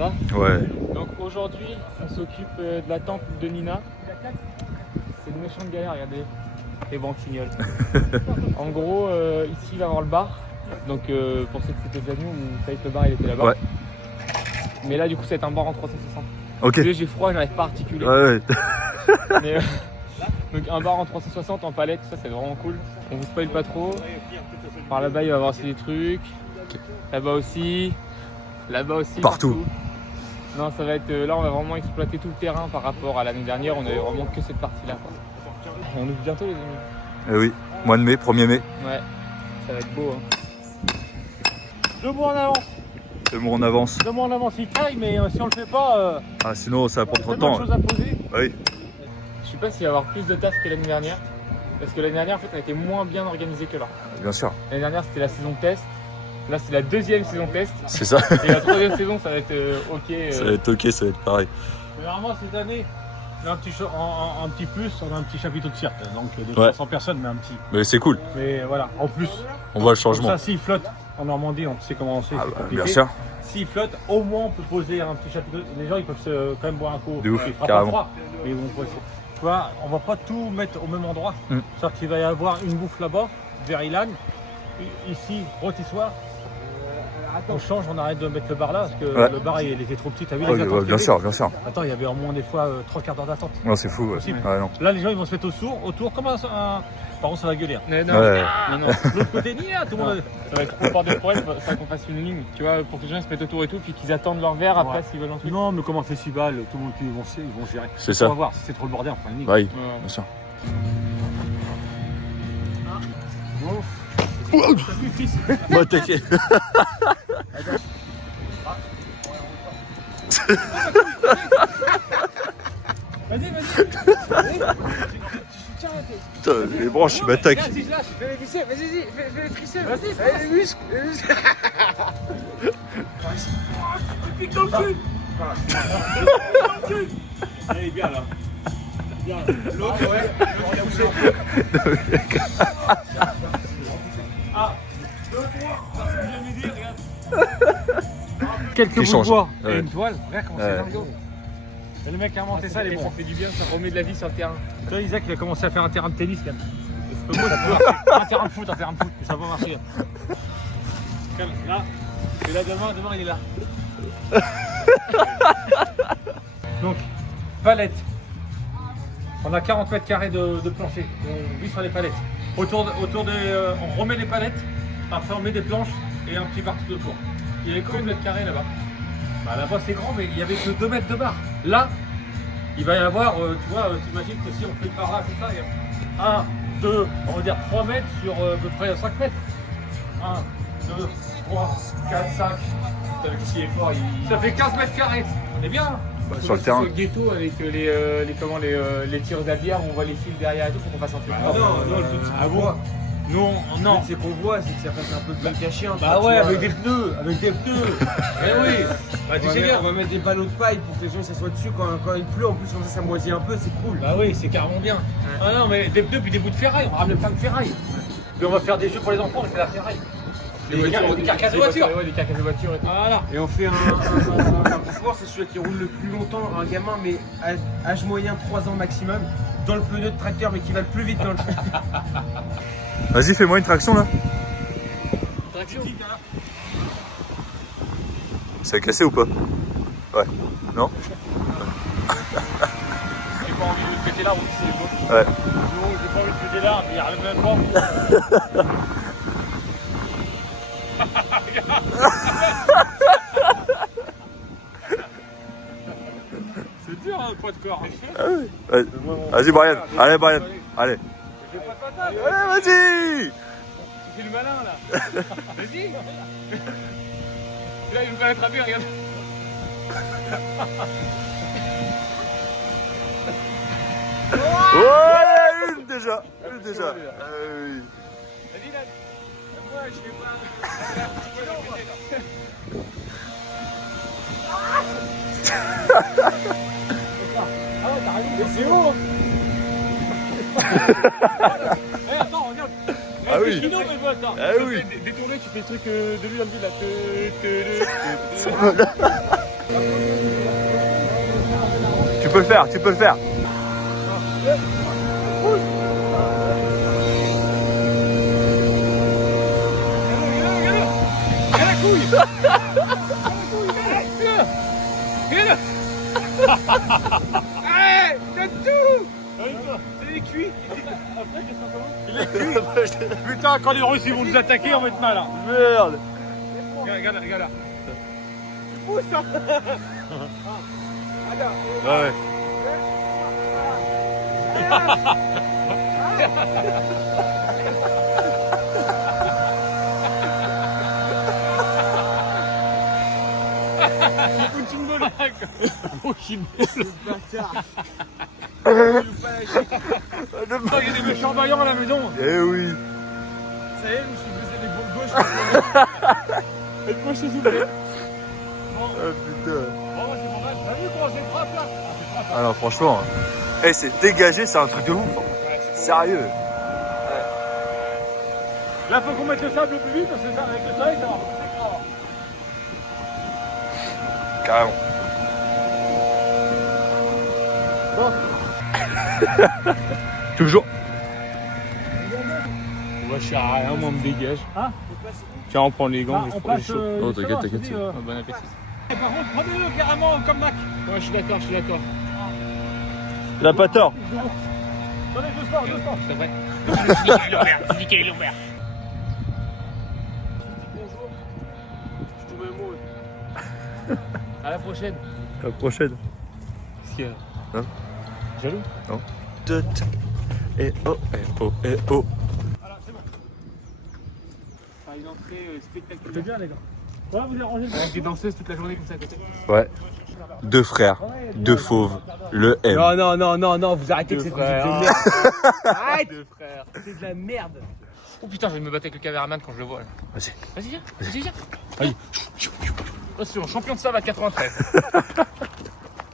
va? Ouais. Donc aujourd'hui, on s'occupe de la temple de Nina. C'est une méchante galère, regardez. Les banquignoles. En gros, ici il va y avoir le bar. Donc pour ceux qui étaient déjà venus, vous savez que le bar il était là-bas. Ouais. Mais là du coup, c'est un bar en 360. Ok. Là, j'ai froid, j'arrive pas à articuler. Ouais. Mais, donc un bar en 360 en palette, ça c'est vraiment cool. On vous spoil pas trop. Par là-bas, il va y avoir aussi des trucs. Là-bas aussi. Là-bas aussi. Partout. Non, ça va être. Là, on va vraiment exploiter tout le terrain par rapport à l'année dernière. On avait vraiment que cette partie-là. On ouvre bientôt, les amis. Eh oui, mois de mai, 1er mai. Ouais, ça va être beau. Hein. 2 mois en avance. 2 mois en avance. 2 mois en avance, il taille, mais si on le fait pas, Ah, sinon ça va prendre trop de tellement temps. de choses à poser. Oui. Je sais pas s'il va y avoir plus de taf que l'année dernière. Parce que l'année dernière, en fait, on était moins bien organisé que là. Bien sûr. L'année dernière, c'était la saison test. Là, c'est la 2e saison test. C'est ça. Et la 3e saison, ça va être ok. Ça va être ok, ça va être pareil. Généralement, cette année, on a un petit plus, on a un petit chapiteau de cirque. Donc de Ouais. 300 personnes, mais un petit. Mais c'est cool. Mais voilà, en plus, On voit le comme changement. ça, s'il flotte en Normandie, on sait comment on sait. Ah, c'est bah, compliqué. bien sûr. S'il flotte, au moins on peut poser un petit chapiteau. Les gens, ils peuvent quand même boire un coup. De ouf, Il fera carrément. pas froid, mais ils vont poser. Tu vois, on va pas tout mettre au même endroit. C'est-à-dire qu'il va y avoir une bouffe là-bas, vers Ilan. Ici, rôtissoir. On change, on arrête de mettre le bar là, parce que Ouais. le bar il était trop petit. T'as vu Ouais, les attentes ouais, qu'il y bien avait sûr, bien sûr. Attends, il y avait au moins des fois 3/4 d'heure d'attente. Non, c'est fou. Ouais. Possible. Ouais, non. Là, les gens ils vont se mettre autour comme un. Par contre, ça va gueuler. Hein. Non, Ouais. non. L'autre côté, ni là, tout le monde. Ça va être trop bordel pour elle, il faut qu'on fasse une ligne, tu vois, pour que les gens se mettent autour et tout, puis qu'ils attendent leur verre après Ouais. s'ils veulent un truc. Non, mais comme un festival, tout le monde ils vont gérer. C'est ça. On va voir, si c'est trop le bordel, on fera une ligne. Oui, Ouais. bien sûr. Bon, t'inquiète. Putain, les branches, ils m'attaquent. Si je lâche, fais les triceps, vas-y, fais les triceps. Vas-y, fais les muscles. Tu piques dans le cul. Allez, bien là. Bien. L'autre, ouais. Il a bougé. Ah, 2 mois. Ça se vient midi, regarde. Quelques Qui bouts de change. bois et Ouais. une toile. Regarde comment c'est dingo. Et le mec qui a inventé ça, il est bon. Ça fait du bien, ça remet de la vie sur le terrain. Tu vois, Isaac, il a commencé à faire un terrain de tennis quand même. Parce que moi, ça peut marcher. Un terrain de foot, mais ça va marcher. Calme, là. Et là, demain, il est là. Donc, palette. On a 40 mètres carrés de plancher. On vit sur les palettes. Autour des. On remet les palettes. Après, on met des planches et un petit bar tout autour. Il y avait combien de mètres carrés là-bas? Bah, là-bas, c'est grand, mais il y avait que 2 mètres de bar. Là, il va y avoir, tu vois, t'imagines que si on fait par là, c'est ça, il y a 1, 2, on va dire 3 mètres sur à peu près 5 mètres. 1, 2, 3, 4, 5. Avec qui est fort, Ça fait 15 mètres carrés. On est bien. Hein. Sur le terrain. Sur le ghetto avec les tirs à bière, on voit les fils derrière et tout, faut qu'on fasse un truc. Non, le but c'est qu'on voit. Non, non. Le but c'est qu'on voit, c'est que ça fasse un peu de caché. Bah ouais, avec des pneus, Eh oui. Bah tu sais bien. On va mettre des panneaux de paille pour que les gens s'assoient dessus quand il pleut. En plus, comme ça moisit un peu, c'est cool. Bah oui, c'est carrément bien. Ah non, mais des pneus puis des bouts de ferraille. On va ramener plein de ferraille. Puis on va faire des jeux pour les enfants, on fait la ferraille. Des carcasses de voiture. Ouais, des carcasses de voiture et tout. Voilà. Et on fait un pouvoir, c'est celui qui roule le plus longtemps, un gamin, mais âge moyen 3 ans maximum, dans le pneu de tracteur, mais qui va le plus vite dans le champ. Vas-y, fais-moi une traction là. Traction. Ça a cassé ou pas? Ouais. Non? J'ai pas envie de péter l'arbre, c'est beau. Ouais. Non, j'ai pas envie de péter l'arbre, il arrive même pas. C'est dur, hein, le poids de corps. Ouais. Vas-y, Brian. Allez, Brian. Allez. Je fais pas de patate. Allez, vas-y. Tu fais le malin là. Vas-y. Là, il veut pas l'attraper, regarde. Ouais, une déjà. Une déjà. Oui. Vas-y là. Moi, je fais pas. Ah ouais, t'as raison, c'est haut. Eh, attends, regarde. Ah oui. Kino, mais bon, attends. Ah oui. Détourné, tu fais le truc de lui dans le vide là. Tu peux le faire, tu peux le faire. Allez, donne tout. C'est les cuits. Putain, quand les Russes ils vont nous attaquer, on va être mal. Hein. Merde. Regarde là, regarde là. Pousse ça. Ouais. Il y a des méchants vaillants à la maison. Eh oui. Ça y est, je me suis baisé les boules gauche. Et moi, je suis soufflé. Ah putain. Oh, c'est bon, t'as vu comment c'est propre là? Ah non, franchement. Eh, c'est dégagé, c'est un truc de ouf. Sérieux. Là, faut qu'on mette le sable le plus vite parce que ça, avec le soleil, ça va repousser grave. Carrément. Toujours. Moi, je suis à rien, moi, on me dégage. Hein? Tiens, on prend les gants. On passe. Oh, t'inquiète, t'inquiète. Bon appétit. Par contre, prenez-le carrément comme Mac. Ouais, je suis d'accord, je suis d'accord. Il a pas tort. Prenez doucement, doucement. C'est vrai. C'est niqué, Lombert. Je te mets un mot. À la prochaine. À la prochaine. Qu'est-ce qu'il y a? Hein? Jaloux? Et oh, et oh, et oh. Voilà, c'est bon. Enfin, une entrée C'est spectaculaire. bien, les gars. Ouais, vous avez rangé le Avec des danseuses toute la journée comme ça à côté. Ouais. Deux frères, deux fauves, le M. Non, vous arrêtez que Deux cette musique frères. de merde. Arrête, Deux frères. c'est de la merde. Oh putain, je vais me battre avec le caméraman quand je le vois là. Vas-y. Vas-y, viens. Vas-y, viens. Allez. Attention, champion de sable à 93.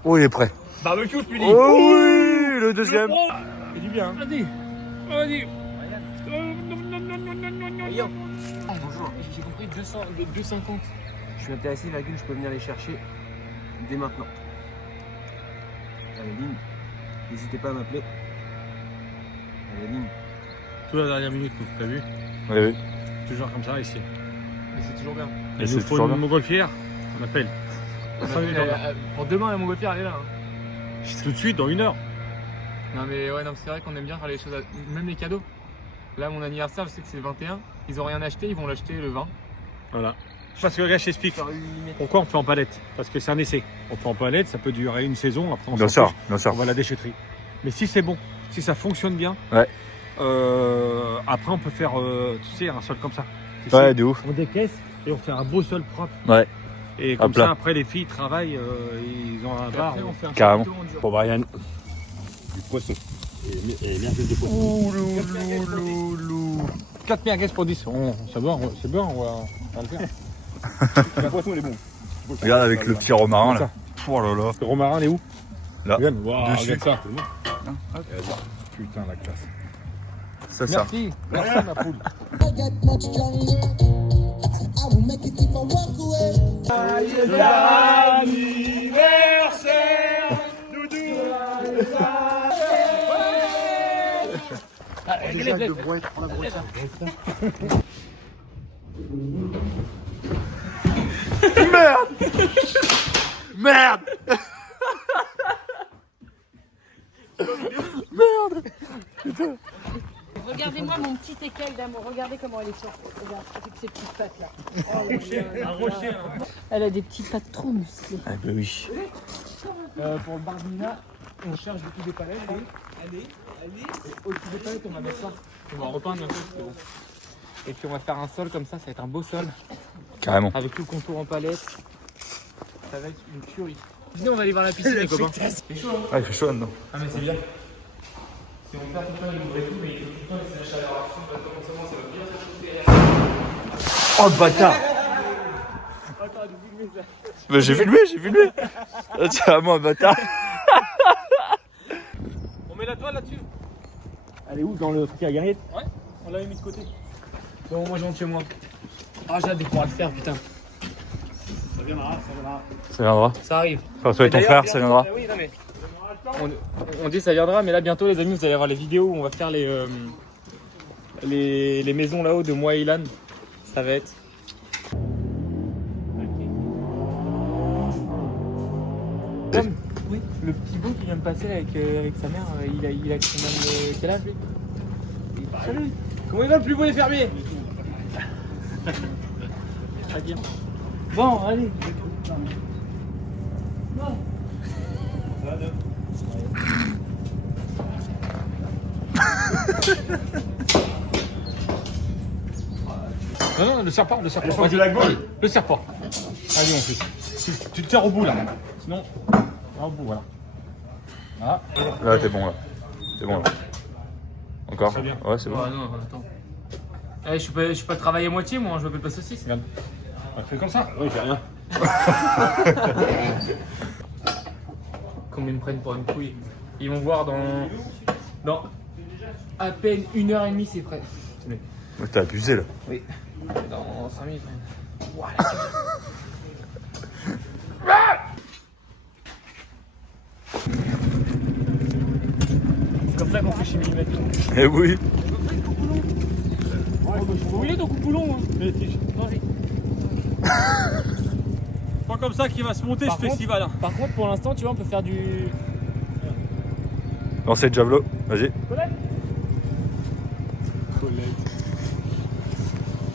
Oh, il est prêt. Barbecue, je puis dire. Oh oui, le deuxième. C'est du bien. Vas-y. Vas-y. Bonjour. J'ai compris 2,50. Je suis intéressé, Lagune, je peux venir les chercher dès maintenant. À la ligne, n'hésitez pas à m'appeler. À la ligne. Tout la dernière minute, nous, t'as vu? Oui, oui. Toujours comme ça ici. Mais c'est toujours bien. Il c'est nous faut toujours une bien. montgolfière. On appelle. Pour demain, la montgolfière, elle est là. Hein. Tout de suite, dans 1 heure. Non, mais ouais, non, c'est vrai qu'on aime bien faire les choses, même les cadeaux. Là, mon anniversaire, je sais que c'est le 21. Ils ont rien acheté, ils vont l'acheter le 20. Voilà. Parce que regarde, je t'explique. Pourquoi on fait en palette? Parce que c'est un essai. On fait en palette, ça peut durer une saison, après on Bien s'en sûr, fiche, bien sûr. on va à la déchetterie. Mais si c'est bon, si ça fonctionne bien, Ouais. après on peut faire, tu sais, un sol comme ça. Tu Ouais, sais, de ouf. on décaisse et on fait un beau sol propre. Ouais. Et comme Hop là. ça, après les filles travaillent, ils ont un bar. Après, on fait un Carrément. chapiteau en dur. Pour Brian, du poisson. Et merguez de poisson. Ouh, loulou. 4 merguez pour 10. C'est bon, on va le faire. Le poisson, il est bon. Regarde avec le petit romarin là. Oh là là. Le romarin, il est où? Là. Regarde, wow, Dessus. regarde ça. Putain, la classe. C'est ça. Merci, merci ma poule. I got much strong. I will make it if I walk away. Merde. Regardez-moi mon petit écaille d'amour, regardez comment elle est sortie. Regarde, avec ses petites pattes là. Oh, Un rocher. elle a des petites pattes trop musclées. Ah bah oui. Pour le barbina, on cherche du coup des palettes. Allez. Et au-dessus des palettes, on va mettre ça. On va repeindre un peu. C'est bon. Et puis on va faire un sol comme ça va être un beau sol. Carrément. Avec tout le contour en palette. Ça va être une tuerie. Venez, on va aller voir la piscine, les copains. C'est chaud, hein? Ah, il fait chaud maintenant. Ah, mais c'est bien. Si on perd tout le temps, il ouvre et tout, mais il faut tout le temps laisser la chaleur à fond. Parce que comme ça, ça va bien se chauffer. Oh le bâtard. Attends, j'ai filmé ça. Bah, j'ai filmé. Ah, c'est vraiment un bâtard. On met la toile là-dessus. Elle est où dans le truc à Garriette? Ouais, on l'avait mis de côté. Bon, moi je rentre chez moi. Ah, j'ai hâte de pouvoir le faire, putain. Ça viendra. Ça viendra. Ça arrive. Enfin, toi et ton D'ailleurs, frère, bientôt- ça viendra. Oui, non, mais on dit ça viendra, mais là bientôt les amis, vous allez voir les vidéos où on va faire les maisons là-haut de moi et Ilan. Ça va être. Tom, oui, le petit beau qui vient de passer là avec sa mère, il a quel âge lui? Salut. Comment il va le plus beau les fermiers? Très bien. Bon, allez. Non, le serpent. Vas-y, la gaule. Le serpent. Allez, on fait. Tu te tiens au bout là. Sinon, au bout, voilà. Voilà. Là, t'es bon là. C'est bon là. Encore? C'est bien. Ouais, c'est bon. Oh, non, attends. Eh, je suis pas travailler à moitié moi, je m'appelle pas saucisse. Regarde. On fait comme ça. Oui, il fait rien. Combien ils me prennent pour une couille? Ils vont voir dans à peine 1h30 c'est prêt. Ouais, t'as abusé là. Oui. Dans 5 minutes. Voilà. C'est comme ça qu'on fait chez Millimètre. Eh oui. Vous voulez ton coupoulon hein? Vas-y. Pas comme ça qu'il va se monter Par ce contre- festival. Hein. Par contre pour l'instant tu vois on peut faire du. Lancez le javelot. Vas-y. Colette.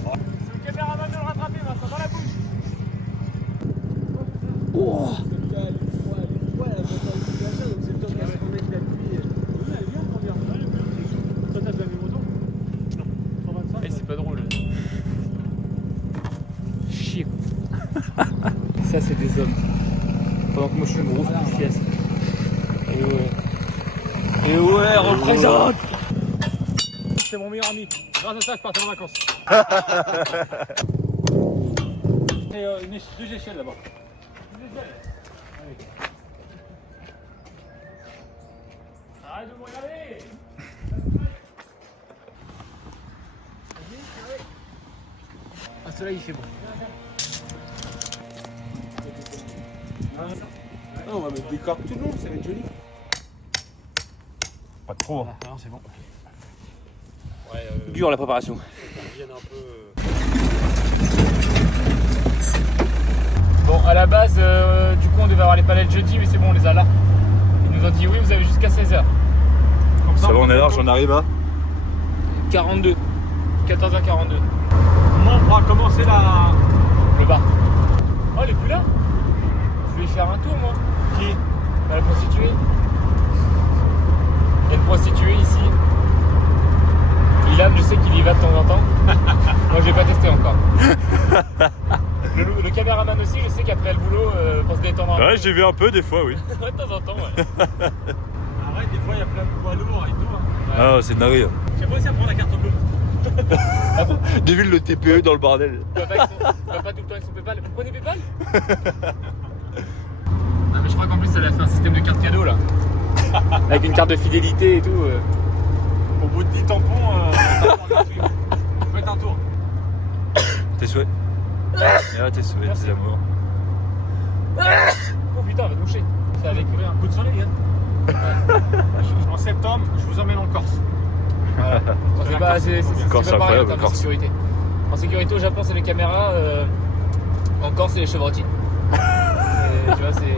C'est le caméraman de le rattraper maintenant dans la bouche. Eh, c'est pas drôle. Chier. Ça, c'est des hommes. Pendant que moi, je suis une grosse poufiasse. Et ouais. Et ouais, représente. C'est mon meilleur ami. Grâce à ça, je partais en vacances. Et deux échelles là-bas. Arrête de me regarder. Ah, celui-là, il fait bon. on va mettre des cordes tout le long, ça va être joli. Pas trop. Ah, non, c'est bon. Dur la préparation. Bon, à la base, du coup, on devait avoir les palettes jeudi, mais c'est bon, on les a là. Ils nous ont dit oui, vous avez jusqu'à 16h. Ça va, on est large, on arrive à 42. 14h42. On va commencer la. Le bar. Oh, elle est plus là? Je vais y faire un tour, moi. Qui? La prostituée. Il y a une prostituée ici. Ilan, je sais qu'il y va de temps en temps. Moi, je l'ai pas testé encore. Le caméraman aussi, je sais qu'après le boulot, pour se détendre un peu. Ouais, j'ai vu un peu des fois, oui. Ouais, de temps en temps, ouais. Arrête, des fois il y a plein de poids lourds et tout. Hein. Ah, c'est narré. J'ai pas réussi à prendre la carte bleue. J'ai vu le TPE dans le bordel. Il va pas tout le temps avec son PayPal. Vous prenez PayPal? Ah, mais je crois qu'en plus, elle a fait un système de carte cadeau là. Avec une carte de fidélité et tout. Au bout de 10 tampons, on fait un tour. Tes souhaits. Ah, tes souhaits, tes amours. Oh putain, elle va toucher. C'est avec Un coup de soleil, Yann. En septembre, je vous emmène en Corse. C'est pas, Corse, c'est pas pareil en incroyable, termes de Corse. sécurité. En sécurité au Japon, c'est les caméras. En Corse, c'est les chevrotines. Et, tu vois, c'est.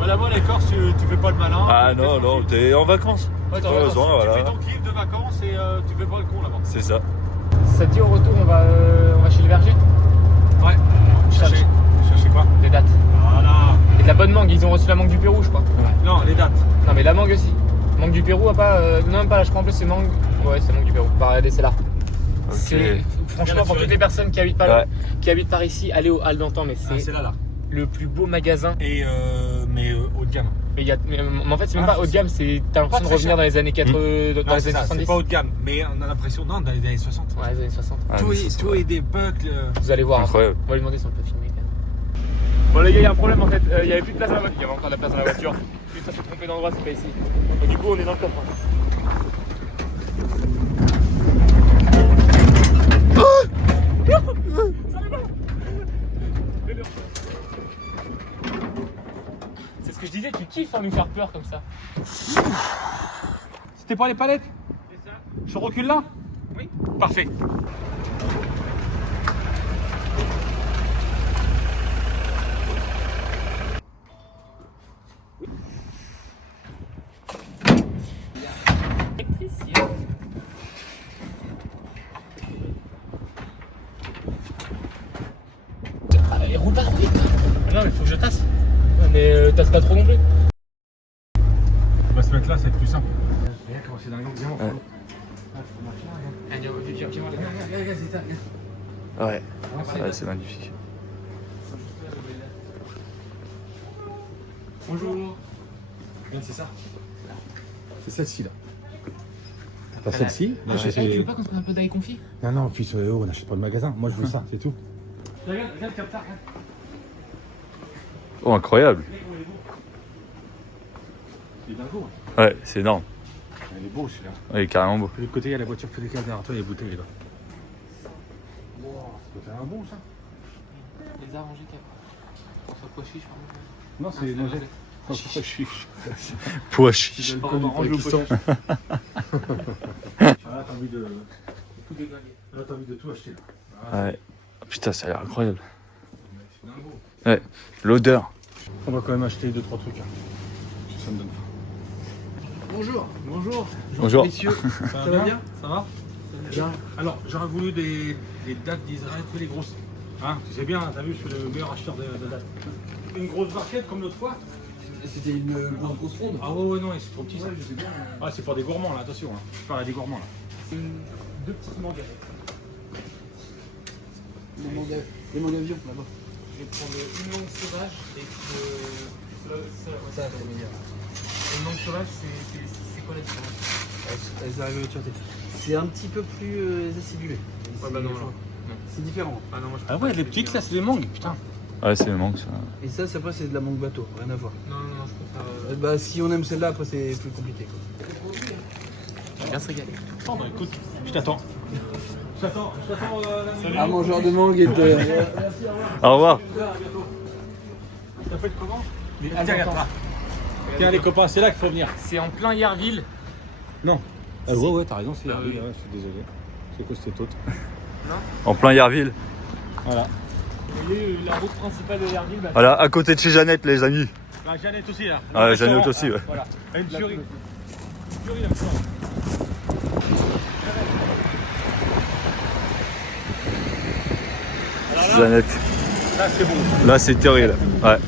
Ouais, là-bas, les Corses, tu fais pas le malin. Ah Tu fais non, ton non, kiff. t'es en vacances. Ouais, t'es en T'as vacances. raison, Tu voilà. fais ton kiff de vacances et tu fais pas le con là-bas. C'est ça. Ça te dit au retour, on va chez le verger? Ouais. Chercher. Cherchez quoi? Des dates. Voilà. Et de la bonne mangue, ils ont reçu la mangue du Pérou, je crois. Non, les dates. Non, mais la mangue aussi. Mangue du Pérou, pas. Non, même pas là, je crois en plus c'est mangue. Ouais, c'est mangue du Pérou. Bah, regardez, c'est là. C'est franchement pour toutes les personnes qui habitent pas, qui habitent par ici, allez au Hall d'Antan, mais Ah, c'est c'est là. le plus beau magasin. Et mais haut de gamme. Mais, mais en fait, c'est même Ah, pas haut de gamme, c'est t'as l'impression de très revenir cher. dans les années 80, dans Non, les c'est années ça, 70. c'est pas haut de gamme, mais on a l'impression non, dans les années 60. Ouais, les années 60. Ah, tout, mais ça, c'est tout vrai. est des bucles. Vous allez voir. Incroyable. On va lui demander si on peut filmer quand même. Bon, les gars, il y a un problème en fait. Il y avait plus de place dans la voiture. Il y avait encore de la place dans la voiture. Putain, je suis trompé d'endroit, c'est pas ici. Et du coup, on est dans le coffre. nous faire peur comme ça. C'était pas les palettes? C'est ça. Je recule là? Oui. Parfait. Allez, roule pas trop vite. Ah non, mais faut que je tasse. Ouais, mais tasse pas trop non plus. On va se mettre là, ça va être plus simple. Regarde comment c'est dingue. Viens, on Ouais. Allez, viens, viens, Ouais, ouais c'est magnifique. Bonjour. Regarde, c'est ça. C'est celle-ci là. T'as pas celle-ci? Tu veux pas qu'on se prenne un peu d'ail confit? Non, non, fils, on n'achète pas le magasin. Moi, je veux ça, c'est tout. Regarde, regarde, capta, regarde. Oh, incroyable. Il est dingo. Ouais, c'est énorme. Il est beau celui-là. Ouais, il est carrément beau. De l'autre côté, il y a la voiture fait des cas derrière toi, il y a les bouteilles là. Wow, ça doit faire un bon ça. Les arrangés qu'il y a. Pour faire pois chiche, pardon. Non, c'est noisette. Oh, chiche. Pois chiche. On va ranger au pois chiche. Là, t'as envie de. Tout déglingué. Là, t'as envie de tout acheter là. Ouais. Putain, ça a l'air incroyable. C'est dingo. Ouais, l'odeur. On va quand même acheter 2-3 trucs. Hein. Ça me donne faim. Bonjour. Bonjour. Bonjour. Messieurs, Ça va bien? Ça va? Bien. Alors, j'aurais voulu des dates d'Israël, tous les grosses. Hein, tu sais bien, t'as vu, je suis le meilleur acheteur de dates. Une grosse barquette comme l'autre fois? C'était une grosse ronde. Ah ouais, non, c'est trop petit ça. Ouais, je sais bien. Ah, c'est pour des gourmands là, attention. Hein. Je parle à des gourmands là. Deux petites mangues. Les mangavions là-bas. Je vais prendre une longue sauvage et puis Ça, c'est meilleur. une longue sauvage, c'est quoi la différence? Elles arrivent à tuer. C'est un petit peu plus acidulé. Ouais, bah non, non. C'est différent. Ah non, moi je Ah ouais, les petites là, c'est des mangues, putain. Ouais, c'est le manque ça. Et ça, après, c'est de la mangue bateau. Rien à voir. Non, non, non, je préfère. Bah, si on aime celle-là, après, c'est plus compliqué. Quoi. On va bien se régaler. Oh, bah écoute, je t'attends. Je t'attends, Un mangeur de mangue et de. Au revoir. Ça fait comment? Tiens, regarde là. Tiens, les copains, c'est là qu'il faut venir. C'est en plein Yarville. Non. Ah, ouais, t'as raison, c'est la rue. Ouais, je suis désolé. C'est quoi cette autre? En plein Yarville. Voilà. Vous voyez la route principale de Yarville, bah, Voilà, à côté de chez Jeannette, les amis. Bah, Jeannette aussi là. Ah, Le Jeannette restaurant, aussi, ouais. Voilà. Une tuerie. Une tuerie là. Jeannette. Là, c'est bon. Là, c'est terrible. Ouais.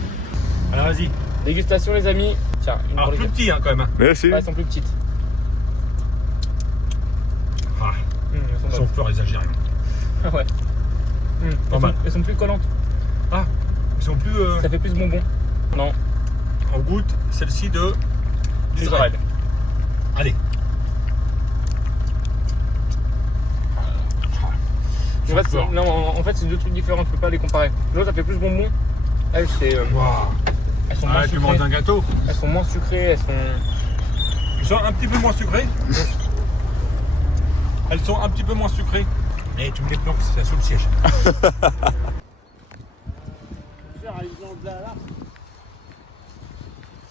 Alors, vas-y. dégustation, les amis. Tiens, une Alors, pour les plus gars. petit hein, quand même. Hein. Merci. Ouais, elles sont plus petites. Ah, Elles ils sont sont peur exagérés. bonnes. Ouais. Pas mal. Elles sont plus collantes. Ah, ils sont plus. Ça fait plus bonbon. Non. On goûte celle-ci de. Israël. Allez. En fait, non, en fait, c'est deux trucs différents. Tu peux pas les comparer. L'autre, ça fait plus bonbon. Elles, c'est. Waouh. Elles sont moins Ah, tu manges sucrées. un gâteau. Elles sont moins sucrées. Elles sont. Ils sont un petit peu moins sucrées. Elles sont un petit peu moins sucrées. Et tu me les planques, c'est sous le siège.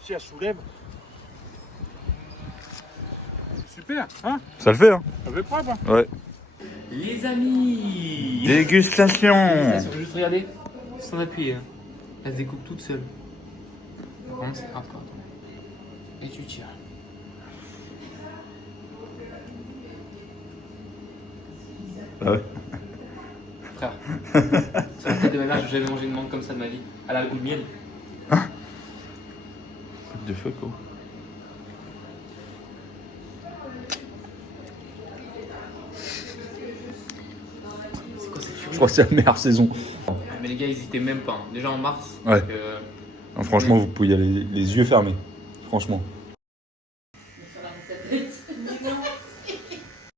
Si elle soulève. Super, hein? Ça le fait, hein? Ça fait propre, hein? Ouais. Les amis. Dégustation. Juste regarder, sans appuyer. Hein. Elle se découpe toute seule. Vraiment, c'est hardcore. Et tu tires. Ah ouais. Frère, sur la tête de ma mère, j'ai jamais mangé une mangue comme ça de ma vie. Elle a le goût de miel. De feu, quoi. C'est quoi cette Je furie? crois que c'est la meilleure saison. Mais les gars, ils hésitaient même pas. Hein. Déjà en mars. Ouais. Donc, Non, franchement, vous pouvez y aller les yeux fermés. Franchement.